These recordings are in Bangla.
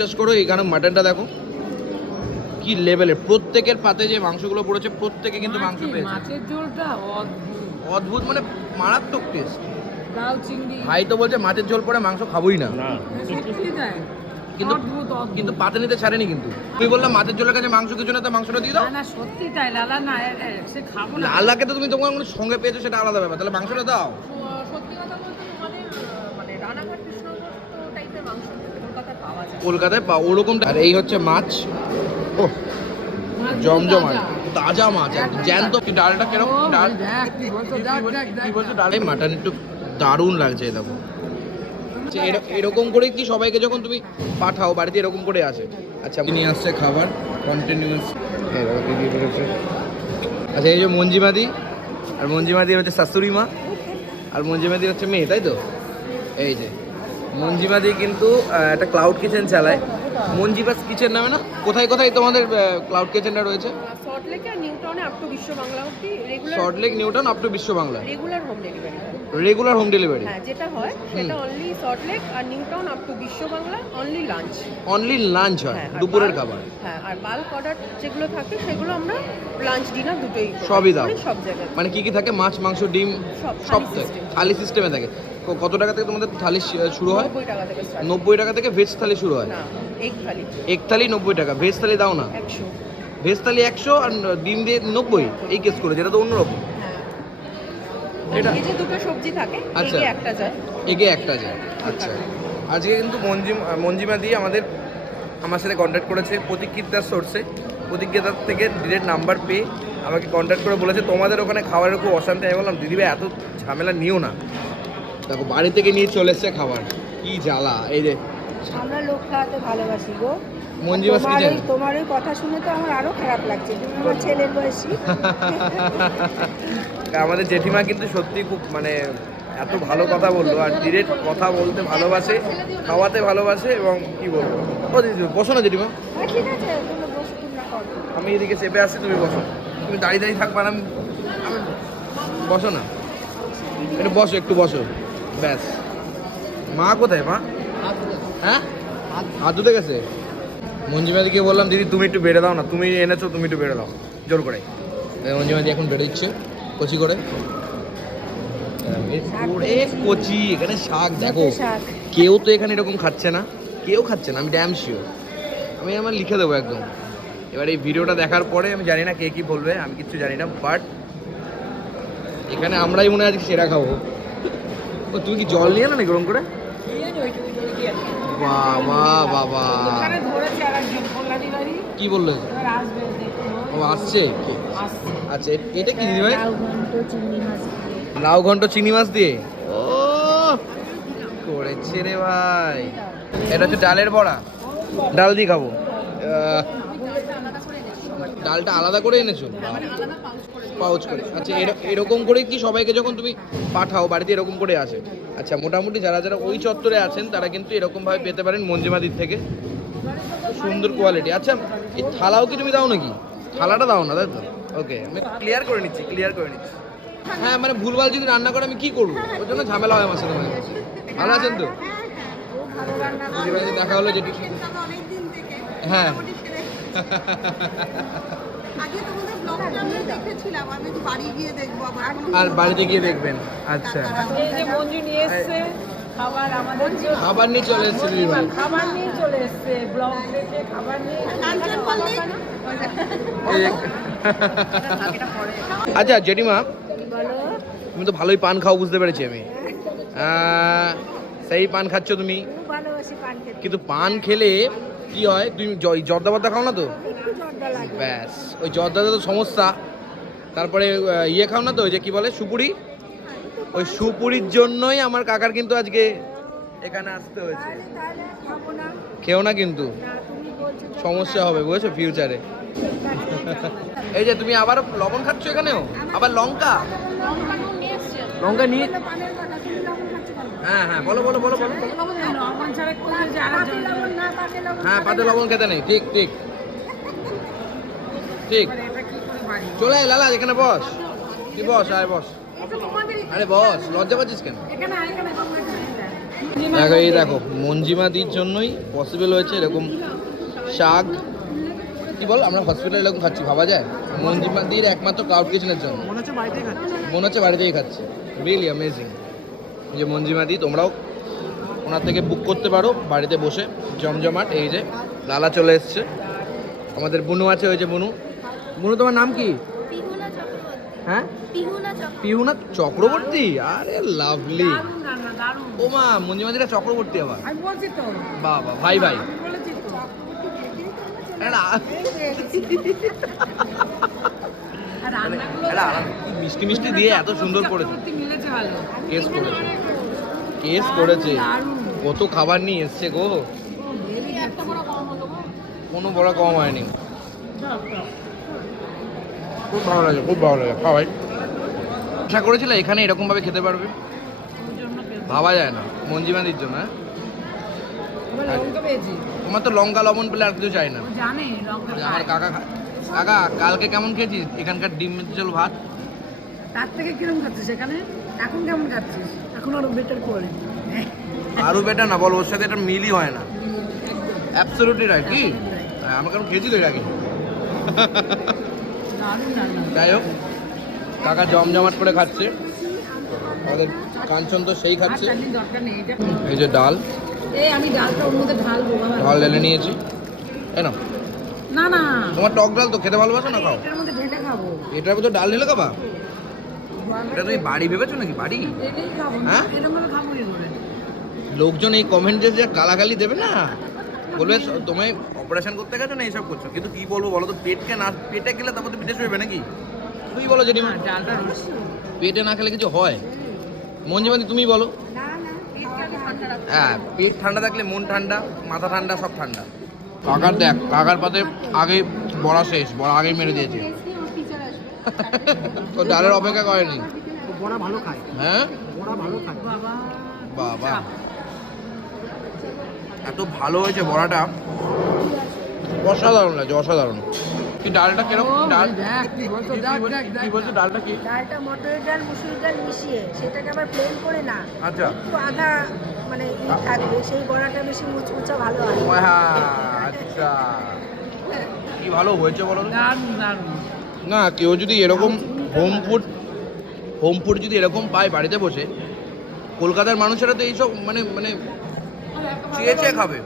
বিশ্বাস করো এখানে মাটনটা দেখো কি লেভেলের প্রত্যেকের পাতে যে মাংসগুলো পড়েছে প্রত্যেকে কিন্তু মাংস পেয়েছে। মাছের ঝোলটা অদ্ভুত। অদ্ভুত মানে মারাত্মক টেস্ট লাউ চিংড়ি। ভাই তো বলছে মাছের ঝোল পরে মাংস খাবোই না। সত্যি তাই। কিন্তু কিন্তু পাতে নিতে ছাড়েনি কিন্তু। তুই বললাম মাছের ঝোলের কাছে মাংস কিছু না তো মাংসটা দিয়ে দাও। না না সত্যি তাই। লালা না সে খাব না। লালাকে তো তুমি তোমার কোনো সঙ্গে পেয়েছ সেটা আলাদা ব্যাপার। তাহলে মাংসটা দাও। সত্যি কথা বলতে তোমাদের মানে রানাঘাট কৃষ্ণনগর টাইপের মাংস কলকাতায় পা ওরকম আর এই হচ্ছে মাছ। ও মাছ জমজম তাজা। মাছ জ্যান্ত। ডালটা কীরকম? ডাল এই মাটন একটু দারুণ লাগছে দেখো। আচ্ছা, এর- এরকম করে কি সবাইকে যখন তুমি পাঠাও বাড়িতে এরকম করে আসে? আচ্ছা নিয়ে আসছে খাবার কন্টিনিউয়াস আচ্ছা এই যে মঞ্জিমাদি আর মঞ্জিমাদি হচ্ছে শাশুড়ি মা আর মঞ্জিমাদি হচ্ছে মেয়ে তাই তো? এই যে। মঞ্জিমাদি কিন্তু একটা ক্লাউড কিচেন চালায়। মঞ্জিবাস কিচেন নামে না? কোথায় কোথায় তোমাদের ক্লাউড কিচেনটা রয়েছে? সল্ট লেকে আর নিউ টাউনে আপ টু বিশ্ব বাংলা অব্দি regular Salt Lake New Town up to Biswa Bangla regular home delivery regular home delivery হ্যাঁ যেটা হয় সেটা only Salt Lake R New Town up to Biswa Bangla only lunch only lunch হয় হ্যাঁ দুপুরের খাবার। হ্যাঁ আর বাল্ক অর্ডার যেগুলো থাকে সেগুলো আমরা লাঞ্চ ডিনার দুটোই সবই দাও? সব জায়গায়। মানে কি কি থাকে? মাছ মাংস ডিম সব, সব থাকে। থালি সিস্টেমে থাকে। কত টাকা থেকে তোমাদের থালি শুরু হয়? নব্বই টাকা থেকে ভেজ থালি শুরু হয়? এক থালি। এক থালি নব্বই টাকা ভেজ থালি দাও না। ভেজ থালি একশো আর ডিম দিয়ে নব্বই এই কেস করে যেটা তো অন্যরকম। হ্যাঁ। এটা? দুটো সবজি থাকে আচ্ছা। এগে একটা যায়। এগে একটা যায় আচ্ছা। আজকে কিন্তু মঞ্জিম মঞ্জিমা দিয়ে আমাদের আমার সাথে কন্ট্যাক্ট করেছে প্রতীক্ষিতার সোর্সে প্রতীক্ষিতার থেকে ডিরেক্ট নাম্বার পেয়ে আমাকে কন্ট্যাক্ট করে বলেছে তোমাদের ওখানে খাবারের খুব অশান্তি। আমি বললাম দিদিভাই এত ঝামেলা নিও না। দেখো বাড়ি থেকে নিয়ে চলে এসছে খাবার। কি জ্বালা এই যে। আমরা লোক খাওয়াতে ভালোবাসি গো। মঞ্জিমাস তোমার কিচেন তোমার ওই কথা শুনে তো আমার আরও খারাপ লাগছে। তুমি আমার ছেলের বয়সী। আমাদের জেঠিমা কিন্তু সত্যি খুব মানে এত ভালো কথা বলল। আর ডিরেক্ট কথা বলতে ভালোবাসে খাওয়াতে ভালোবাসে এবং কি বলব? ও দিদি বসো না জেঠিমা। হ্যাঁ, আমি এদিকে চেপে আসছি তুমি বসো। তুমি দাঁড়িয়ে দাঁড়িয়ে থাকবা না বসো না। একটু বসো একটু বসো। ব্যাস। মা কোথায় মা? হ্যাঁ? হাত ধুতে গেছে? মঞ্জিমাদিকে বললাম দিদি তুমি একটু বেড়ে দাও না তুমি এনেছো তুমি একটু বেড়ে দাও জোর করে। মঞ্জিমাদি এখন বেড়ে দিচ্ছে কচি করে। কচি এখানে শাক দেখো। কেউ তো এখানে এরকম খাচ্ছে না কেউ খাচ্ছে না আমি ড্যাম শিওর আমি আমার লিখে দেবো একদম। এবার এই ভিডিওটা দেখার পরে আমি জানি না কে কি বলবে আমি কিচ্ছু জানি না বাট এখানে আমরাই মনে হয় আজকে সেরা খাব। তুমি কি জল নিয়ে না না গরম করে? বাবা বাবা কি বলল? ও আসছে? আচ্ছা এটা কি দিদি ভাই? লাউ ঘন্ট। লাউ চিংড়ি মাছ দিয়ে? ও করেছে রে ভাই। এটা হচ্ছে ডালের বড়া। ডাল দিয়ে খাব। ডালটা আলাদা করে এনেছো? পাউচ করে। আচ্ছা এর- এরকম করে কি সবাইকে যখন তুমি পাঠাও বাড়িতে এরকম করে আসে? আচ্ছা মোটামুটি যারা যারা ওই চত্বরে আছেন তারা কিন্তু এরকম ভাবে পেতে পারেন মঞ্জিমাদির থেকে। সুন্দর কোয়ালিটি আচ্ছা এই থালাও কি তুমি দাও নাকি? থালাটা দাও না তাই তো? ওকে আমি ক্লিয়ার করে নিচ্ছি ক্লিয়ার করে নিচ্ছি। হ্যাঁ মানে ভুলভাল যদি রান্না করে আমি কি করব? ওর জন্য ঝামেলা হয় আমার সাথে মাঝে মাঝে। ভালো আছেন তো? দিদিভাই দেখা হলো যেটি হ্যাঁ। আগে তোমাদের ব্লগটা আমি দেখেছিলাম আমি তো বাড়ি গিয়ে দেখব আবার এখনও আর বাড়িতে গিয়ে দেখবেন। আচ্ছা। এই যে মঞ্জু নিয়ে এসছে খাবার আমাদের খাবার নিয়ে চলে এসেছে খাবার নিয়ে চলে এসছে ব্লগ দেখে খাবার নিয়ে আচ্ছা জেঠিমা। তুমি তো ভালোই পান খাও বুঝতে পেরেছি আমি। সেই পান খাচ্ছ তুমি। কিন্তু পান খেলে কি হয়? তুমি জর্দা বর্দা খাও না তো? ব্যাস ওই জর্দাতে তো সমস্যা তারপরে ইয়ে খাও না তো ওই যে কি বলে সুপুরি? ওই সুপুরির জন্যই আমার কাকার কিন্তু আজকে এখানে আসতে হয়েছে। তাহলে তাহলে খাব না। খেও না কিন্তু। না তুমি বলছো যখন সমস্যা হবে বুঝেছ ফিউচারে এই যে তুমি আবার লবণ খাচ্ছ এখানেও? আবার লঙ্কা? লঙ্কা নিয়ে? হ্যাঁ হ্যাঁ বলো বলো বলো বলো হ্যাঁ পাতে লবণ। খেতে নেই ঠিক ঠিক। ঠিক। কি বাড়ি? চলে লালা এখানে বস। তুই বস আয় বস। আরে বস লজ্জা পাচ্ছিস কেন? এখানে আয়, এখানে এখানে, এখানে। দেখো এই দেখো মঞ্জিমাদির জন্যই পসিবল হয়েছে এরকম শাক। কি বল আমরা হসপিটালে এরকম খাচ্ছি ভাবা যায়? মঞ্জিমাদির একমাত্র ক্লাউড কিচেনের জন্য। মনে হচ্ছে বাড়িতেই খাচ্ছি। মনে হচ্ছে বাড়িতেই খাচ্ছি। রিয়েলি অ্যামেজিং যে মঞ্জিমাদি তোমরাও ওনার থেকে বুক করতে পারো বাড়িতে বসে জমজমাট এই যে লালা চলে এসছে। আমাদের বুনু আছে ওই যে বুনু। বুনু তোমার নাম কি? হ্যাঁ? পিহুনা চক্রবর্তী। আরে লাভলি ও মা মঞ্জিমাদিরা চক্রবর্তী আবার। আমি বলছি তো। বাবা ভাই ভাই। মিষ্টি মিষ্টি দিয়ে এত সুন্দর করেছে। কেস করেছে। কেস করেছে। কত খাবার নিয়ে এসছে গো। কোনো বড় কম হয়নি। খুব ভালো লাগে খুব ভালো লাগে খাওয়াই। আশা করেছিলে এখানে এরকম ভাবে খেতে পারবে। ভাবা যায় না মঞ্জিমাদির জন্য হ্যাঁ? তোমার তো লঙ্কা লবণ পেলে আর কিছু চাই না। জানে আমার কাকা কাকা কালকে কেমন খেয়েছিস? এখানকার ডিম চল ভাত। তার থেকে কিরম খাচ্ছিস এখানে? এখন কেমন খাচ্ছিস? এখন আরও বেটার করে। আরও বেটার না বল ওর সাথে এটা মিলই হয় না। অ্যাবসলিউটলি রাইট কি? হ্যাঁ, আমাকে আমি খেয়েছি তো এর আগে? যাই হোক কাকা জমজমাট করে খাচ্ছে। আমাদের কাঞ্চন তো সেই খাচ্ছে। এই যে ডাল। এই আমি ডালটা ওর মধ্যে ঢালবো বাবা। ডাল ঢেলে নিয়েছি। তাই না না না। তোমার টক ডাল তো খেতে ভালোবাসো না খাও? এটার মধ্যে ঢেলে খাব। এটার ভিতর ডাল ঢেলে খাবা? এটা তুমি বাড়ি ভেবেছো নাকি? বাড়ি? হ্যাঁ? লোকজন এই কমেন্টে যে গালাগালি দেবে না। বলবে স- তুমি অপারেশন করতে গেছো না এইসব করছ? কিন্তু কি বলব বলো তো পেটকে না পেটে গেলে তারপর তো পেটে শুয়ে নাকি? তুই বলো যদি পেটে না খেলে কিছু হয়? মন মঞ্জিমাদি তুমি বলো। না না হ্যাঁ পেট ঠান্ডা থাকলে মন ঠান্ডা মাথা ঠান্ডা সব ঠান্ডা। কাকার দেখ কাকার পাতে আগে বড়া শেষ বড়া আগেই মেরে দিয়েছে। তো ডালের অপেক্ষা করেনি। বড়া ভালো খায়। হ্যাঁ? বড়া ভালো খায়। বাবা। বাবা। এত ভালো হয়েছে বড়াটা। অসাধারণ লাগছে অসাধারণ। কি ডালটা কীরকম? ডাল বলছো ডালটা কি? ডালটা মটরের ডাল মুসুরির ডাল মিশিয়ে সেটাকে আবার প্লেন করে না আচ্ছা। একটু আধা মানে থাকবে সেই বড়াটা বেশি মুচমুচা ভালো হয় হ্যাঁ আচ্ছা। কি ভালো হয়েছে বলো না কেউ যদি এরকম হোম ফুড হোম ফুড যদি এরকম পায় বাড়িতে বসে কলকাতার মানুষেরা তো এইসব মানে মানে চেয়ে চেয়ে খাবে।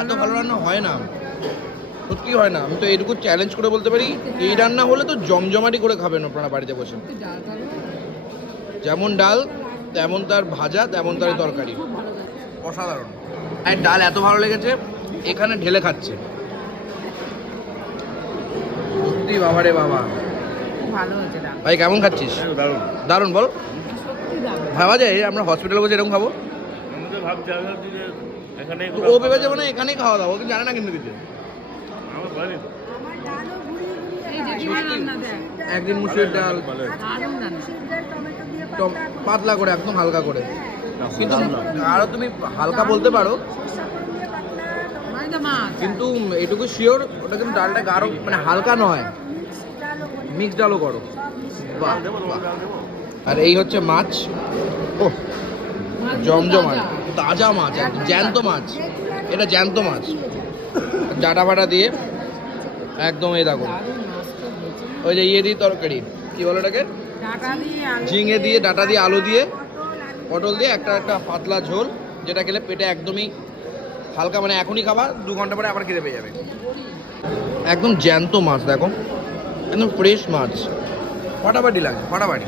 এত ভালো রান্না হয় না। সত্যি হয় না। আমি তো এইটুকু চ্যালেঞ্জ করে বলতে পারি এই রান্না হলে তো জমজমাটি করে খাবেন আপনারা বাড়িতে বসে। যেমন ডাল তেমন তার ভাজা তেমন তার তরকারি। অসাধারণ। আর ডাল এত ভালো লেগেছে এখানে ঢেলে খাচ্ছে। সত্যি বাবা রে বাবা। ভাই কেমন খাচ্ছিস? দারুণ। দারুণ বল। ভাবা যায় আমরা হসপিটালে বসে এরকম খাব? ভাবছি ভাবছি ও ভেবে যাবে না এখানেই খাওয়া দাওয়া কিন্তু জানে না কিন্তু কিছু। একদিন মুসুরির ডাল পাতলা করে। একদম হালকা করে। কিন্তু আরও তুমি হালকা বলতে পারো। কিন্তু এটুকু শিওর ওটা কিন্তু ডালটা গাঢ় মানে হালকা নয়। মিক্স ডালও করে। আর এই হচ্ছে মাছ। ও জমজমাট। তাজা। মাছ একদম জ্যান্ত মাছ। এটা জ্যান্ত মাছ। ডাটা ফাটা দিয়ে একদম এই দেখো হয়েছে ওই যে ইয়ে দিয়ে তরকারি কি বলে আলু ঝিঙে দিয়ে ডাটা দিয়ে আলু দিয়ে পটল দিয়ে একটা একটা পাতলা ঝোল যেটা খেলে পেটে একদমই হালকা মানে এখনই খাবার দু ঘণ্টা পরে আবার খেতে পেয়ে যাবে। একদম জ্যান্ত মাছ দেখো। একদম ফ্রেশ মাছ। ফাটাফাটি লাগে ফাটাফাটি।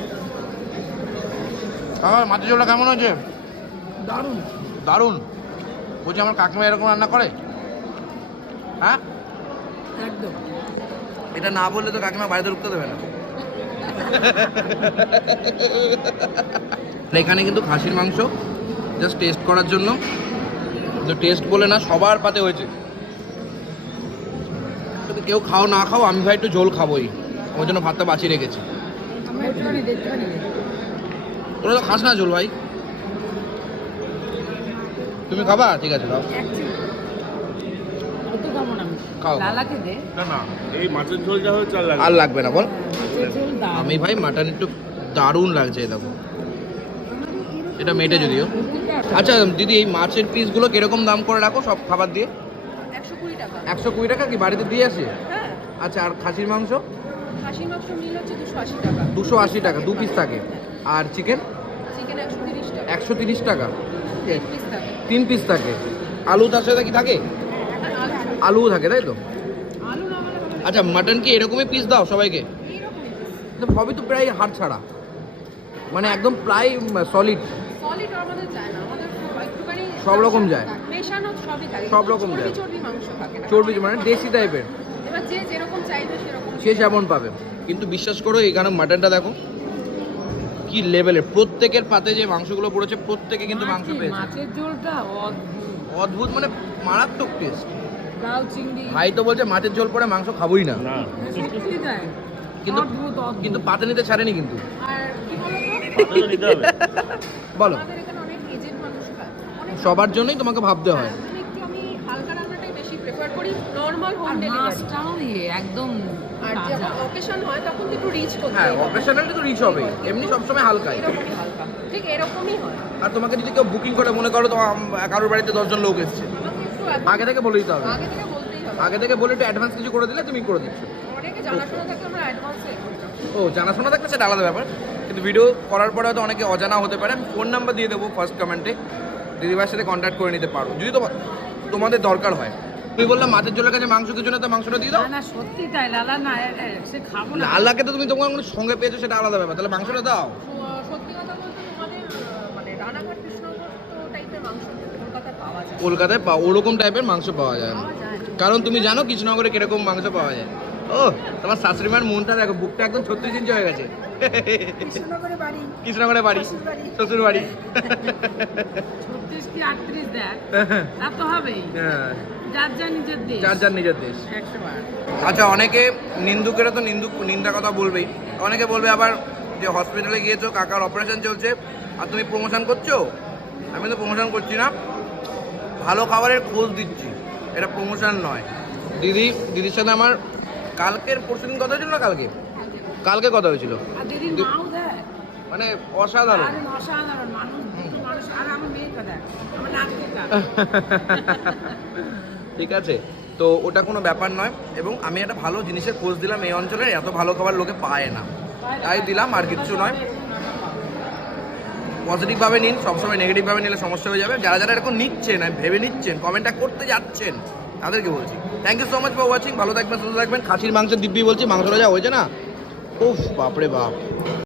আমার মাছের ঝোলটা কেমন আছে দারুণ। দারুণ। বলছি আমার কাকিমা এরকম রান্না করে? হ্যাঁ? একদম। এটা না বললে তো কাকিমা বাড়িতে ঢুকতে দেবে না। এখানে কিন্তু খাসির মাংস জাস্ট টেস্ট করার জন্য। কিন্তু টেস্ট বলে না সবার পাতে হয়েছে। কেউ খাও না খাও আমি ভাই একটু ঝোল খাবোই। ওই জন্য ভাতটা বাঁচিয়ে রেখেছি। তোরা তো খাস না ঝোল ভাই। তুমি খাবা? ঠিক আছে খাও অত খাব আমি? লালাকে দে। না না এই মাছের ঝোল যা হয়েছে আর লাগবে আর লাগবে না বল। আমি ভাই মাটন একটু দারুণ লাগছে দেখো। এটা মেটে যদিও। আচ্ছা দিদি এই মাছের পিসগুলো কীরকম দাম করে রাখো সব খাবার দিয়ে? একশো কুড়ি টাকা। একশো কুড়ি টাকা কি বাড়িতে দিয়ে আসে? হ্যাঁ। আচ্ছা আর খাসির মাংস? খাসির মাংস মিল হচ্ছে দুশো আশি টাকা। দুশো আশি টাকা দু পিস থাকে। আর চিকেন? চিকেন একশো তিরিশ টাকা। একশো তিরিশ টাকা। তিন পিস থাকে। আলু তার সাথে কি থাকে? আলুও থাকে তাই তো। আচ্ছা মাটন কি এরকমই পিস দাও সবাইকে তো সবই তো প্রায় হাড় ছাড়া মানে একদম প্রায় সলিড সব রকম যায়। মেশানো সবই থাকে। সব রকম যায়। চর্বি মাংস থাকে না। চর্বি মানে দেশি টাইপের এবার যে যেরকম চাইবে সেরকম সে যেমন পাবে কিন্তু বিশ্বাস করো এখানে মাটনটা দেখো কি লেভেলের প্রত্যেকের পাতে যে মাংসগুলো পড়েছে প্রত্যেকে কিন্তু মাংস পেয়েছে মাছের ঝোলটা অদ্ভুত অদ্ভুত মানে মারাত্মক টেস্ট লাউ চিংড়ি। ভাই তো বলছে মাছের ঝোল পরে মাংস খাবোই না। কিন্তু কিন্তু পাতে নিতে ছাড়েনি কিন্তু। বলো আমাদের এখানে অনেক এজেন্ট মানুষ খায়। অনেক সবার জন্যই তোমাকে ভাবতে হয়। আমি একটু আমি হালকা রান্নাটাই বেশি প্রেফার করি। নর্মাল হোম আর ডেলিভারি মাছটাও ইয়ে একদম আর অকেশন হয় তখন একটু রিচ করতে হ্যাঁ। তো রিচ হবে এমনি সবসময় হালকা। ঠিক এরকমই হয়। আর তোমাকে যদি কেউ বুকিং করে মনে করো তো আম- কারোর বাড়িতে দশজন লোক এসছে। আগে- থেকে বলে দিতে হবে। আগে থেকে বলতেই হবে। আগে থেকে বলে একটু অ্যাডভান্স কিছু করে দিলে তুমি করে দিচ্ছ। অনেকে জানাশোনা থাকে আমরা অ্যাডভান্সে ও জানাশোনা থাকলে সেটা আলাদা ব্যাপার। কিন্তু ভিডিও করার পরে হয়তো অনেকে অজানা হতে পারে। আমি ফোন নাম্বার দিয়ে দেবো ফার্স্ট কমেন্টে দিদিভাইয়ের সাথে কন্ট্যাক্ট করে নিতে পারো। যদি তোমাদের দরকার হয়। তুমি বললাম মাছের জলের কাছে মাংস কিছু না তো মাংসটা দিয়ে দাও। না না সত্যি তাই লালা না সে খাব না। লাল্লাকে তো তুমি তোমার সঙ্গে পেয়েছ সেটা আলাদা ব্যাপার। তাহলে মাংসটা দাও। রানাঘাট কৃষ্ণনগর তো টাইপের মাংস কলকাতায় পাওয়া যায়। কলকাতায় পা- ওরকম টাইপের মাংস পাওয়া যায়। না। কারণ তুমি জানো কৃষ্ণনগরে কীরকম মাংস পাওয়া যায়। ও তোমার শাশুড়ি মার মনটা দেখো বুকটা একদম ছত্রিশ ইঞ্চি হয়ে গেছে। কৃষ্ণনগরে বাড়ি। শ্বশুরবাড়ি। শ্বশুর বাড়ি। ছত্রিশ কি আটত্রিশ দেখ। তা তো হবেই। হ্যাঁ। যার যা নিজের দেশ। যার যার নিজের দেশ। আচ্ছা অনেকে নিন্দুকেরা তো নিন্দুক নিন্দা কথা বলবেই। অনেকে বলবে আবার যে হসপিটালে গিয়েছো কাকার অপারেশন চলছে। আর তুমি প্রমোশন করছ? আমি তো প্রমোশন করছি না। ভালো খাবারের খোঁজ দিচ্ছি। এটা প্রমোশন নয়। দিদি দিদির সাথে আমার কালকের পরশু দিন কথা হয়েছিল না কালকে? কালকে কথা হয়েছিল? মানে অসাধারণ। ঠিক আছে। তো ওটা কোনো ব্যাপার নয়। এবং আমি একটা ভালো জিনিসের খোঁজ দিলাম এই অঞ্চলে এত ভালো খাবার লোকে পায় না। তাই দিলাম আর কিচ্ছু নয়। পজিটিভভাবে নিন, সবসময় নেগেটিভভাবে নিলে সমস্যা হয়ে যাবে। যারা যারা এরকম নিচ্ছেন ভেবে নিচ্ছেন কমেন্টটা করতে যাচ্ছেন, তাদেরকে বলছি। Thank you so much for watching ভালো থাকবেন, সুস্থ থাকবেন। খাসির মাংস দিব্যি বলছি মাংস যা হয়েছে না, উফ, বাপরে বাপ।